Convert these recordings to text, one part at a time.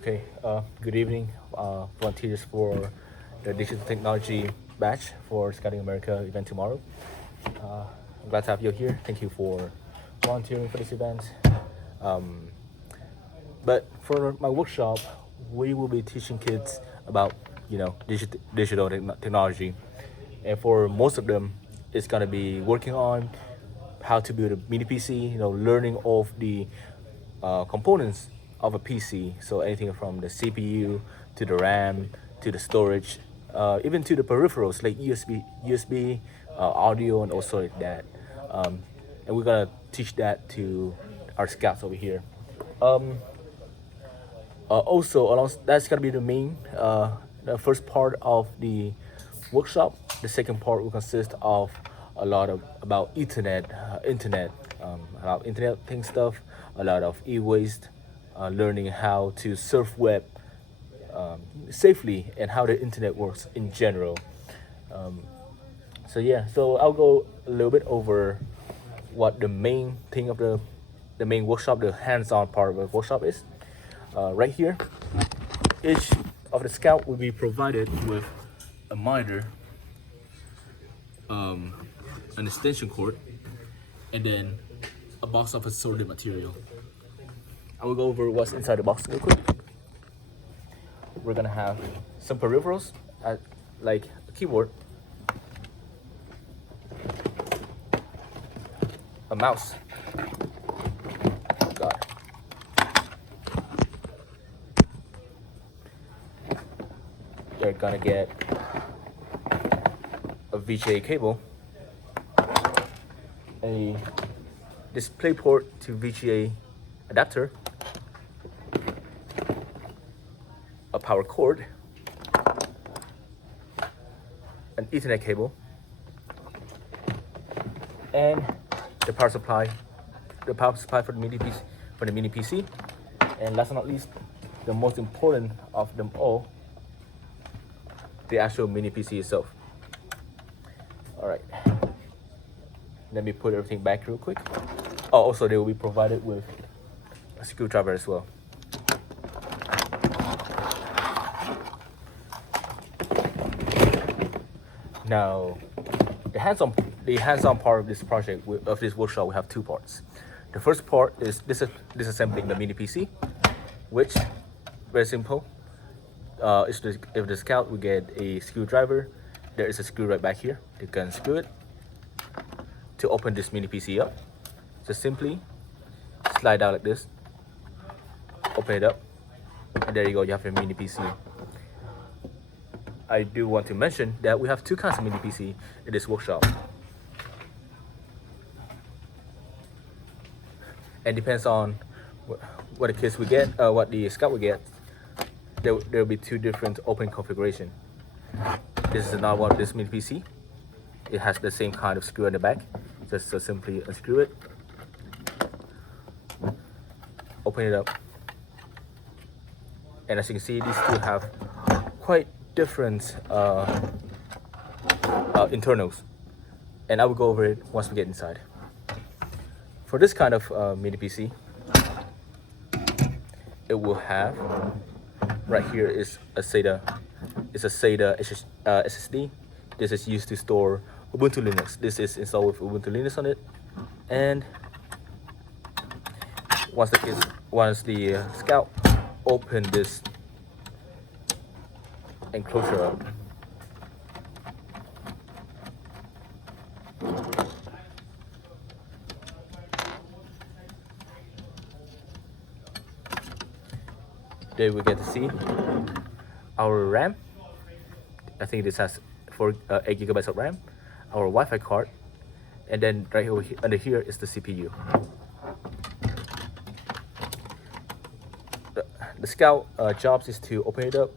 Okay, good evening, volunteers for the Digital Technology Batch for Scouting America event tomorrow. I'm glad to have you here. Thank you for volunteering for this event. Um, but for my workshop, we will be teaching kids about digital technology, and for most of them, it's gonna be working on how to build a mini PC. Learning of the components of a PC. So anything from the CPU to the RAM to the storage, even to the peripherals like USB, audio, and also like that. And we're gonna teach that to our scouts over here. Also, along that's gonna be the first part of the workshop. The second part will consist of a lot of about internet, a lot of internet thing stuff, a lot of e-waste, learning how to surf web safely and how the internet works in general. So I'll go a little bit over what the main thing of the main workshop, the hands-on part of the workshop is. Right here, each of the scout will be provided with a monitor, an extension cord, and then a box of assorted material. I will go over what's inside the box real quick. We're gonna have some peripherals, like a keyboard, a mouse. God. They're gonna get a VGA cable, a display port to VGA adapter, a power cord, an Ethernet cable, and the power supply for the mini PC, and last but not least, the most important of them all, the actual mini PC itself. All right, let me put everything back real quick. Oh, also they will be provided with a screwdriver as well. Now, the hands-on part of this project, of this workshop, we have two parts. The first part is disassembling the mini PC, which very simple. If the scout will get a screwdriver, there is a screw right back here. You can screw it to open this mini PC up. Just simply slide out like this, open it up, and there you go. You have your mini PC. I do want to mention that we have two kinds of mini PC in this workshop, and depends on what the kids will get, what the scout will get. There will be two different open configuration. This is another one of this mini PC. It has the same kind of screw in the back. Just so simply unscrew it, open it up, and as you can see, these two have quite different internals, and I will go over it once we get inside. For this kind of mini PC, it will have right here is a SATA. It's a SATA SSD. This is used to store Ubuntu Linux. This is installed with Ubuntu Linux on it, and once the scout open this enclosure up, there we get to see our RAM. I think this has 8 gigabytes of RAM, our Wi-Fi card, and then right over here, under here is the CPU. The scout jobs is to open it up,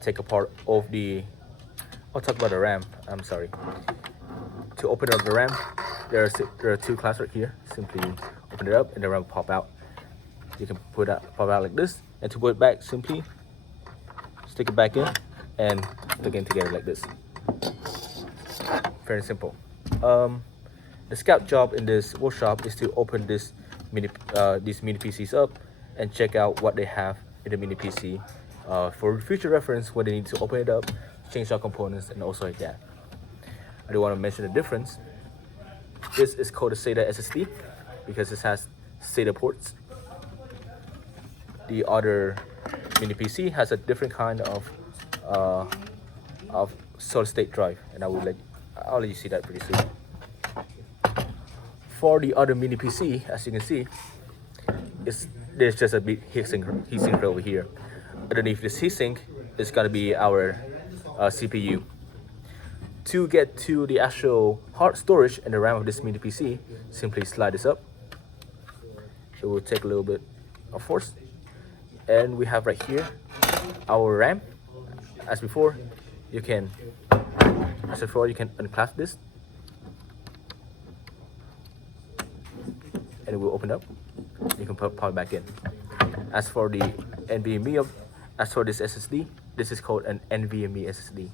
take apart of the. I'll talk about the RAM. I'm sorry. To open up the RAM, there are two clasps right here. Simply open it up, and the RAM will pop out. You can pop out like this, and to put it back, simply stick it back in and plug in together like this. Very simple. The scout job in this workshop is to open these mini PCs up and check out what they have in the mini PC for future reference when they need to open it up, change out components, and also like that. I do want to mention the difference. This is called a SATA SSD because this has SATA ports. The other mini PC has a different kind of solid state drive, and I'll let you see that pretty soon. For the other mini PC, as you can see, there's just a big heatsink over here. Underneath this heatsink is gonna be our CPU. To get to the actual hard storage and the RAM of this mini PC, simply slide this up. It will take a little bit of force. And we have right here our RAM. As before, you can unclasp this, and it will open up. You can put power back in. As for the NVMe as for this SSD, this is called an NVMe SSD.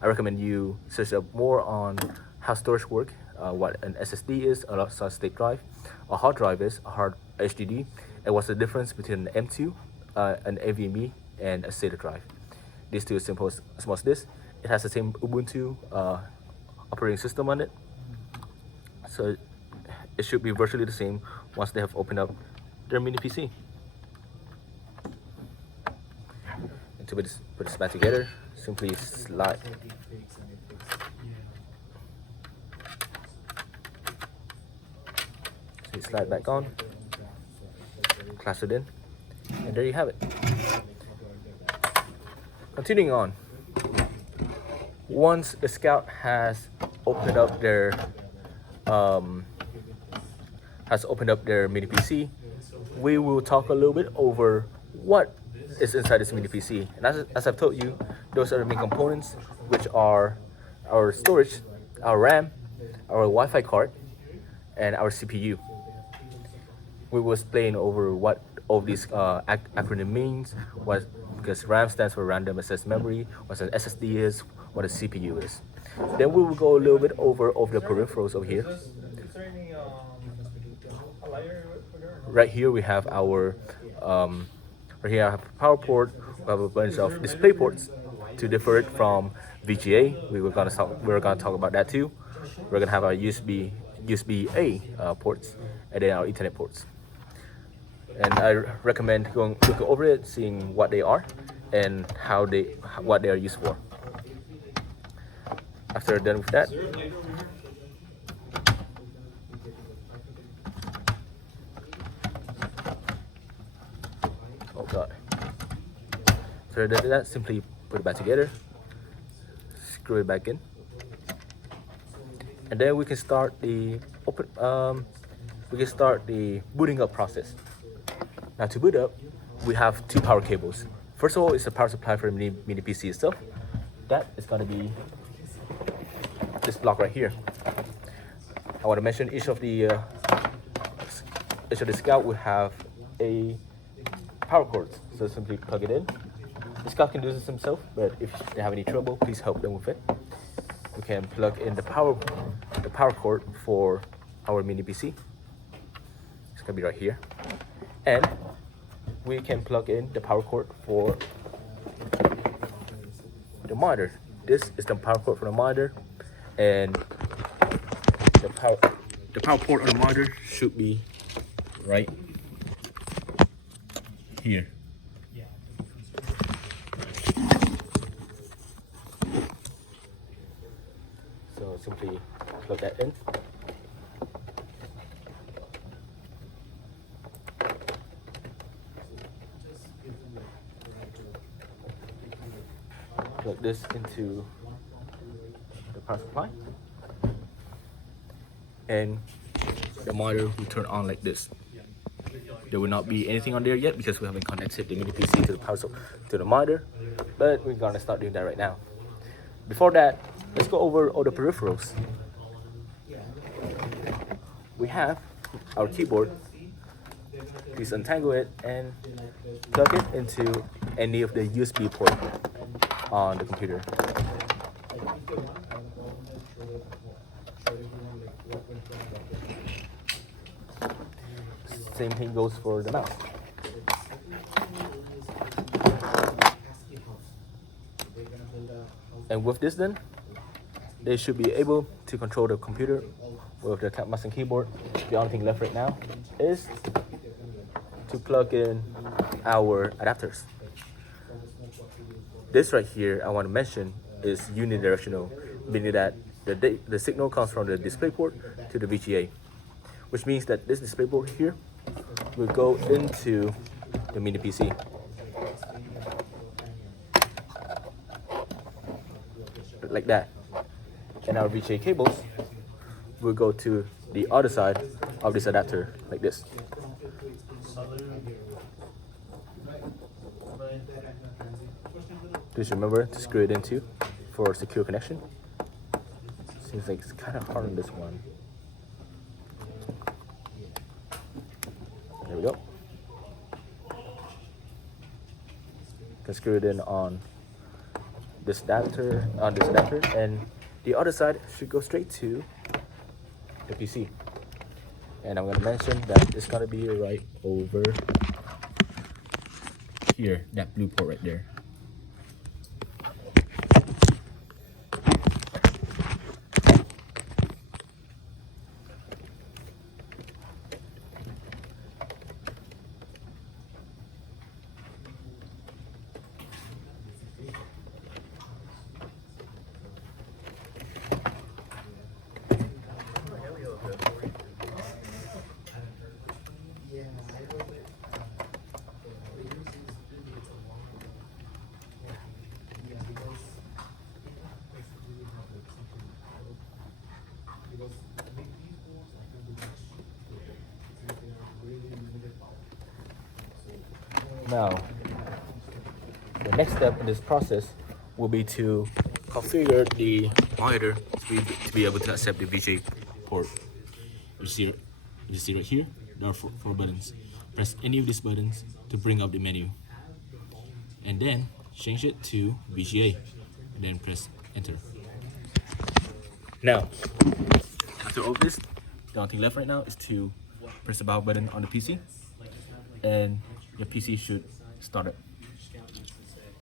I recommend you search up more on how storage work, what an SSD is, a solid state drive, a hard drive is, a hard HDD, and what's the difference between an M2, an NVMe, and a SATA drive. These two are simple as small as this. It has the same Ubuntu operating system on it, so it should be virtually the same once they have opened up their mini PC. And to put this back together, simply slide. So you slide back on, clasp it in, and there you have it. Continuing on, once the Scout has opened up their mini PC, we will talk a little bit over what is inside this mini PC. And as I've told you, those are the main components, which are our storage, our RAM, our Wi-Fi card, and our CPU. We will explain over what all these acronym means, because RAM stands for Random Access Memory, what an SSD is, what a CPU is. Then we will go a little bit over the peripherals over here. Right here we have our I have a power port. We have a bunch of display ports to differ it from VGA. We're gonna talk about that too. We're gonna have our USB-A ports, and then our Ethernet ports. And I recommend looking over it, seeing what they are and what they are used for. After done with that, oh god. After done that, simply put it back together, screw it back in, and then we can start the booting up process. Now to boot up, we have two power cables. First of all, it's the power supply for the mini PC itself. That is going to be this block right here. I want to mention each of the Scout will have a power cord. So simply plug it in. The Scout can do this himself, but if they have any trouble, please help them with it. We can plug in the power cord for our mini PC. It's gonna be right here, and we can plug in the power cord for the monitor. This is the power cord for the monitor, and the power port on the monitor should be right here. So simply plug that in. Plug this into the power supply, and the monitor will turn on like this. There will not be anything on there yet because we haven't connected the mini PC to the monitor, but we're gonna start doing that right now. Before that, let's go over all the peripherals. We have our keyboard. Please untangle it and plug it into any of the USB port on the computer. Same thing goes for the mouse. And with this then, they should be able to control the computer with the mouse and keyboard. The only thing left right now is to plug in our adapters. This right here I want to mention is unidirectional, meaning that the signal comes from the DisplayPort to the VGA, which means that this DisplayPort here will go into the mini PC. Like that. And our VGA cables will go to the other side of this adapter, like this. Please remember to screw it into for secure connection. Seems like it's kind of hard on this one. There we go. Can screw it in on this adapter, and the other side should go straight to the PC. And I'm going to mention that it's going to be right over here, that blue port right there. Now, the next step in this process will be to configure the monitor to be able to accept the VGA port. You see right here, there are four buttons. Press any of these buttons to bring up the menu, and then change it to VGA, and then press enter. Now, after all this, the only thing left right now is to press the power button on the PC, and your PC should start it.